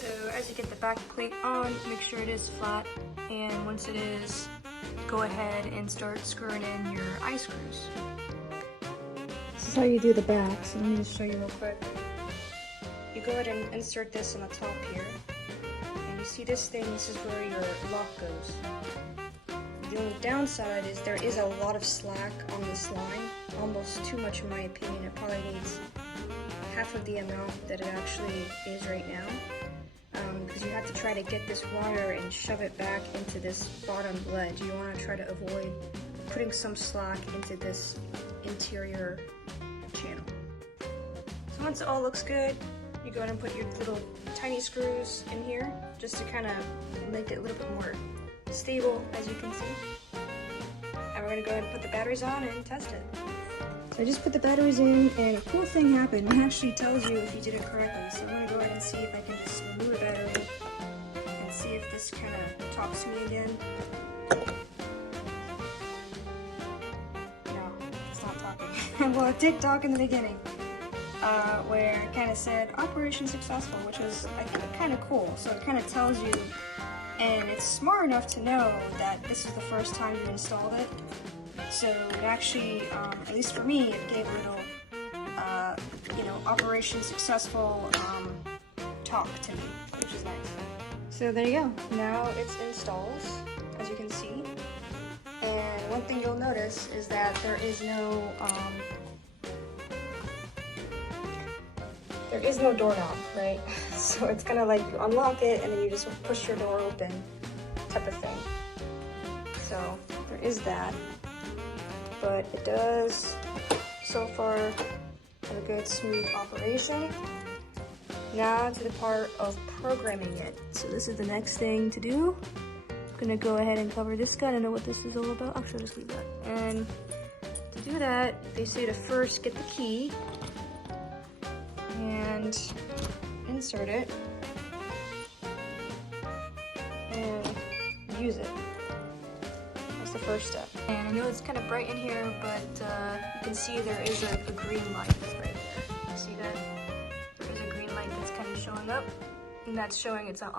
So as you get the back plate on, make sure it is flat, and once it is, go ahead and start screwing in your eye screws. This is how you do the back, so let me just show you real quick. You go ahead and insert this on the top here, and you see this thing, this is where your lock goes. The only downside is there is a lot of slack on this line, almost too much in my opinion. It probably needs half of the amount that it actually is right now, because you have to try to get this wire and shove it back into this bottom ledge. You want to try to avoid putting some slack into this interior channel. So once it all looks good, you go ahead and put your little tiny screws in here just to kind of make it a little bit more stable, as you can see. And we're going to go ahead and put the batteries on and test it. So I just put the batteries in, and a cool thing happened. It actually tells you if you did it correctly. So I'm going to go ahead and see if I can just remove the battery and see if this kind of talks to me again. No, it's not talking. Well, it did talk in the beginning, where it kind of said operation successful, which was, I think, kind of cool. So it kind of tells you, and it's smart enough to know that this is the first time you installed it. So it actually, at least for me, it gave a little, operation successful talk to me, which is nice. So there you go. Now it's installed, as you can see. And one thing you'll notice is that there is no doorknob, right? So it's kind of like you unlock it and then you just push your door open type of thing. So there is that. But it does, so far, have a good smooth operation. Now to the part of programming it. So this is the next thing to do. I'm gonna go ahead and cover this guy. I don't know what this is all about. Actually, I'll just leave that. And to do that, they say to first get the key and insert it and use it. The first step. And I know it's kind of bright in here, but you can see there is a green light right there. You see that? There's a green light that's kind of showing up, and that's showing it's on.